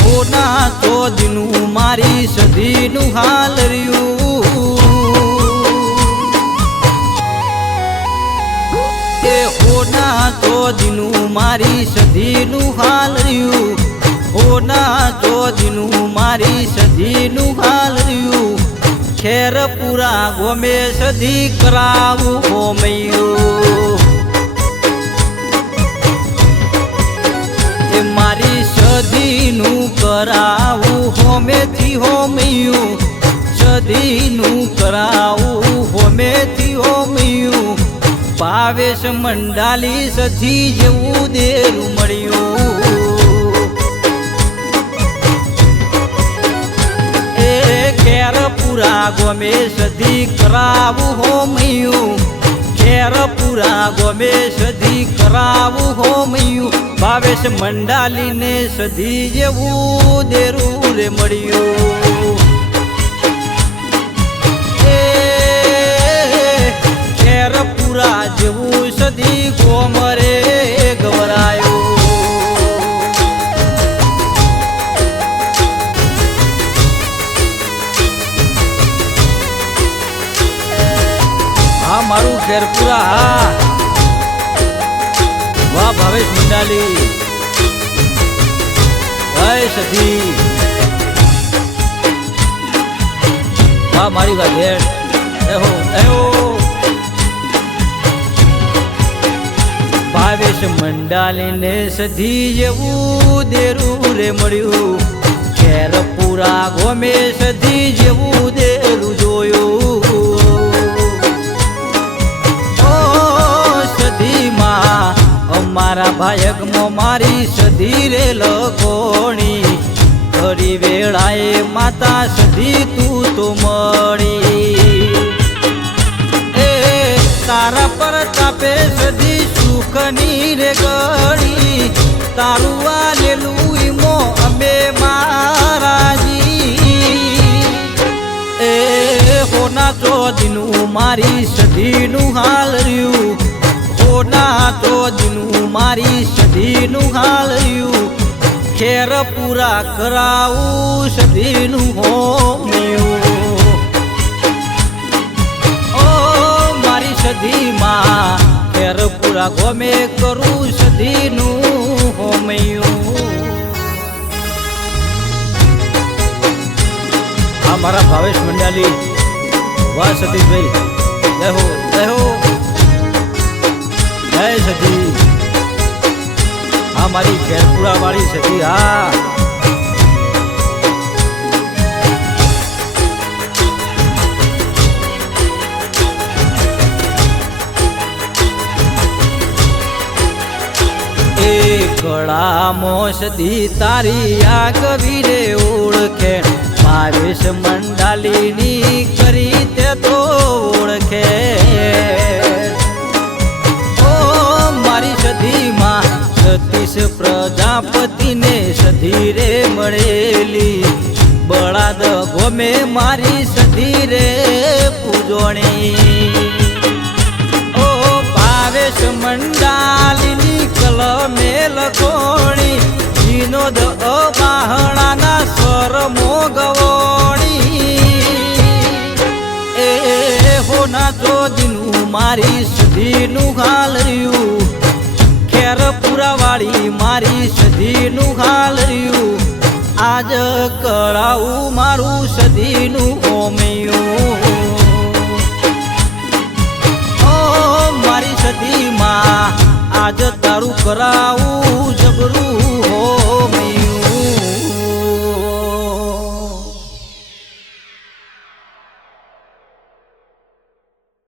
હોના ચોદનું મારી સધીનું હાલ રહ્યું. એ હોના ચોદનું મારી સધીનું હાલ રહ્યું. હોના ચોદનું મારી સધીનું હાલ રહ્યું. ખેરપુરા ગોમે સધી કરાવું હોમૈયું સદીનું કરાવું હોમેથી હોમ્યું ભાવેશ મંડાલી સથી જેવું દેરું મળ્યું. એ કેર પૂરા ગમે સધી કરાવું હોમ્યું કેર પૂરા ગમે સધી કરાવું હોમ્યું ભાવેશ મંડાલીને સધી જેવું દેરું રે મળ્યું. સધી ગોમરે ગવરાયું. હા, મારું ખેરપુરા, હા. વાહ, ભાવેશ મંડાલી જય સધી વાહ, મારી ભેટ એહો એહો ભાવેશ મંડાલીને સધી જેવું દેરું રે મળ્યું. ખેરપુરા ગોમે સધી જેવું દેરું જોયું. ઓ સદીમાં અમારા ભાયકમાં મારી સધી રે લખોણી. ઘડી વેળાએ માતા સધી તું તો મળી. સુખની રે ગળી તારું આલેલું ઈમો અમે મારાજી. એ હોના ચોદનું મારી સધીનું હાલ રહ્યું. હોના ચોદનું મારી સધીનું હાલ રહ્યું. ખેર પૂરા કરાવું સધીનું હોમ્યું સધીમાં ખેર પૂરા ગોમે મારા ભાવેશ મંડાલી, વાહ સતીશભાઈ, જય હો જય હો. જય સતી. આ મારી ખેરપુરા વાળી સતી, હા. કળા મોસદી તારી આ કવિરે ઓળખે. ભાવેશ મંડાલીની કરી તે તો ઓળખે. ઓ મારી સધીમાં સતીશ પ્રજાપતિને સધીરે મળેલી. બળાદ ગોમે મારી સધીરે પૂજોણી. ઓ ભાવેશ મંડાલીની કલમે લખોણી વિનોદ અબાહણાના મારી સધીનું હાલ રહ્યું ખેર પુરાવાળી મારી સધીનું હાલ રહ્યું આજ કરાવું મારું સધીનું